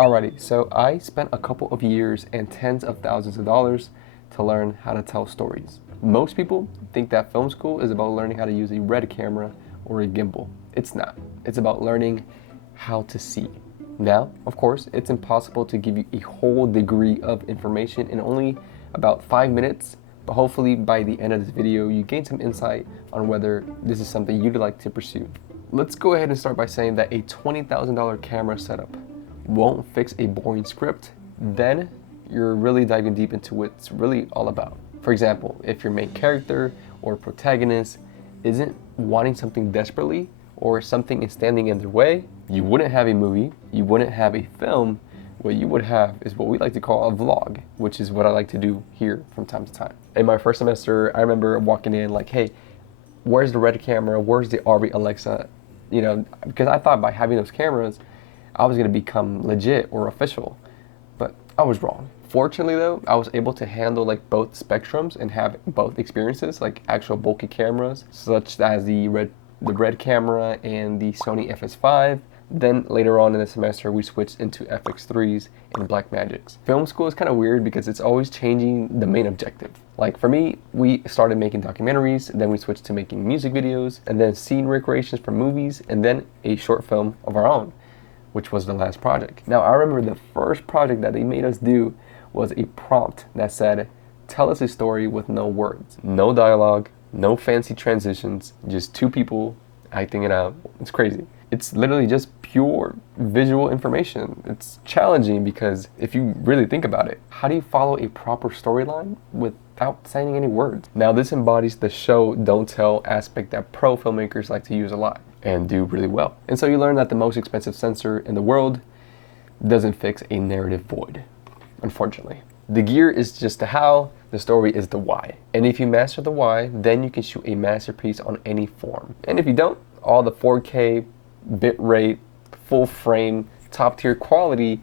Alrighty, so I spent a couple of years and tens of thousands of dollars to learn how to tell stories. Most people think that film school is about learning how to use a red camera or a gimbal. It's not. It's about learning how to see. Now, of course, it's impossible to give you a whole degree of information in only about 5 minutes, but hopefully by the end of this video, you gain some insight on whether this is something you'd like to pursue. Let's go ahead and start by saying that a $20,000 camera setup won't fix a boring script, then you're really diving deep into what it's really all about. For example, if your main character or protagonist isn't wanting something desperately or something is standing in their way, you wouldn't have a movie, you wouldn't have a film. What you would have is what we like to call a vlog, which is what I like to do here from time to time. In my first semester, I remember walking in like, hey, where's the red camera? Where's the Arby Alexa? You know, because I thought by having those cameras, I was gonna become legit or official, but I was wrong. Fortunately though, I was able to handle like both spectrums and have both experiences, like actual bulky cameras, such as the red camera and the Sony FS5. Then later on in the semester, we switched into FX3s and Blackmagics. Film school is kind of weird because it's always changing the main objective. Like for me, we started making documentaries, then we switched to making music videos, and then scene recreations for movies, and then a short film of our own, which was the last project. Now, I remember the first project that they made us do was a prompt that said, tell us a story with no words, no dialogue, no fancy transitions, just two people acting it out. It's crazy. It's literally just pure visual information. It's challenging because if you really think about it, how do you follow a proper storyline without saying any words? Now, this embodies the show don't tell aspect that pro filmmakers like to use a lot and do really well. And so you learn that the most expensive sensor in the world doesn't fix a narrative void, unfortunately. The gear is just the how, the story is the why. And if you master the why, then you can shoot a masterpiece on any form. And if you don't, all the 4K, bit rate, full frame, top tier quality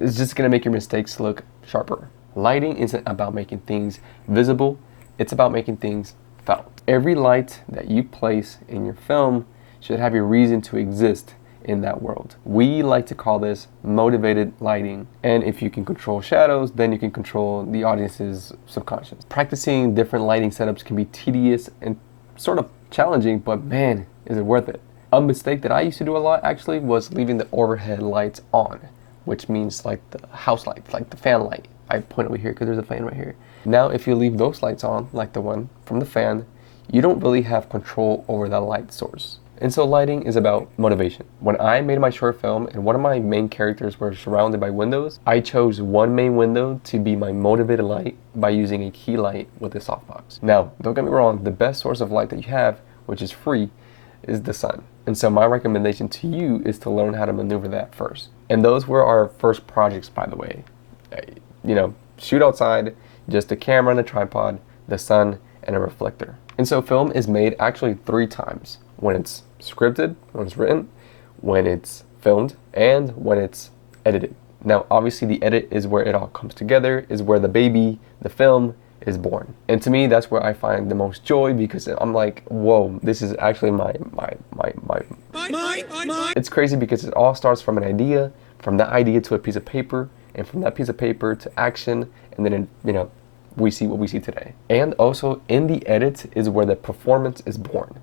is just gonna make your mistakes look sharper. Lighting isn't about making things visible, it's about making things felt. Every light that you place in your film should have a reason to exist in that world. We like to call this motivated lighting. And if you can control shadows, then you can control the audience's subconscious. Practicing different lighting setups can be tedious and sort of challenging, but man, is it worth it. A mistake that I used to do a lot actually was leaving the overhead lights on, which means like the house lights, like the fan light. I point over here because there's a fan right here. Now, if you leave those lights on, like the one from the fan, you don't really have control over that light source. And so lighting is about motivation. When I made my short film and one of my main characters were surrounded by windows, I chose one main window to be my motivated light by using a key light with a softbox. Now, don't get me wrong, the best source of light that you have, which is free, is the sun. And so my recommendation to you is to learn how to maneuver that first. And those were our first projects, by the way. You know, shoot outside, just a camera and a tripod, the sun, and a reflector. And so film is made actually 3 times. When it's scripted, when it's written, when it's filmed, and when it's edited. Now, obviously the edit is where it all comes together, is where the baby, the film, is born. And to me, that's where I find the most joy because I'm like, whoa, this is actually my. It's crazy because it all starts from an idea, from that idea to a piece of paper, and from that piece of paper to action, and then, you know, we see what we see today. And also in the edit is where the performance is born.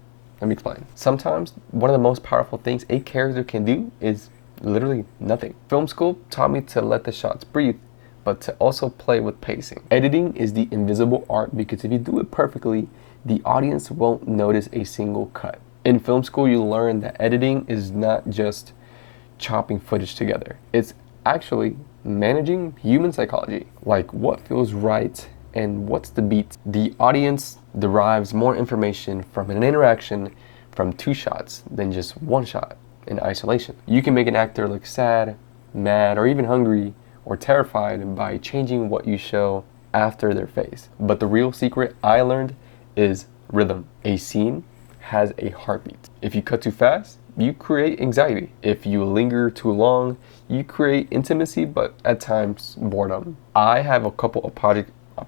Let me explain. Sometimes one of the most powerful things a character can do is literally nothing. Film school taught me to let the shots breathe, but to also play with pacing. Editing is the invisible art because if you do it perfectly, the audience won't notice a single cut. In film school, you learn that editing is not just chopping footage together. It's actually managing human psychology, like what feels right and what's the beat. The audience derives more information from an interaction from 2 shots than just 1 shot in isolation. You can make an actor look sad, mad, or even hungry or terrified by changing what you show after their face. But the real secret I learned is rhythm. A scene has a heartbeat. If you cut too fast, you create anxiety. If you linger too long, you create intimacy, but at times boredom. I have a couple of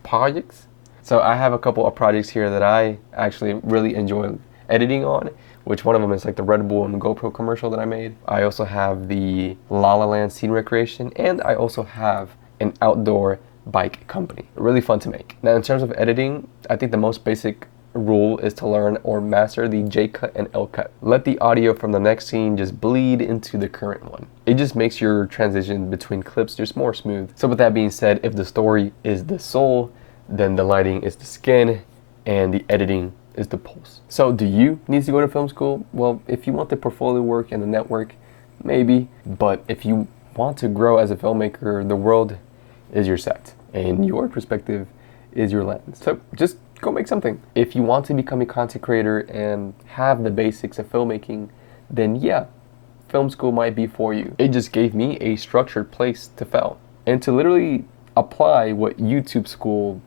projects. So I have a couple of projects here that I actually really enjoy editing on, which one of them is like the Red Bull and GoPro commercial that I made. I also have the La La Land scene recreation, and I also have an outdoor bike company. Really fun to make. Now in terms of editing, I think the most basic rule is to learn or master the J cut and L cut. Let the audio from the next scene just bleed into the current one. It just makes your transition between clips just more smooth. So with that being said, if the story is the soul, then the lighting is the skin, and the editing is the pulse. So do you need to go to film school? Well, if you want the portfolio work and the network, maybe. But if you want to grow as a filmmaker, the world is your set and your perspective is your lens. So just go make something. If you want to become a content creator and have the basics of filmmaking, then yeah, film school might be for you. It just gave me a structured place to fail and to literally apply what YouTube school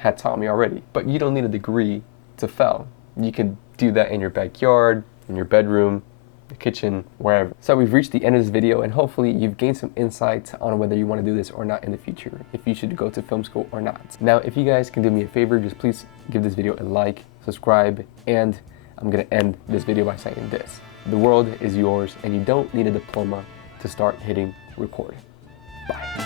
had taught me already. But you don't need a degree to fail. You can do that in your backyard, in your bedroom, the kitchen, wherever. So we've reached the end of this video, and hopefully you've gained some insights on whether you want to do this or not in the future, if you should go to film school or not. Now, if you guys can do me a favor, just please give this video a like, subscribe, and I'm gonna end this video by saying this: the world is yours, and you don't need a diploma to start hitting record. Bye.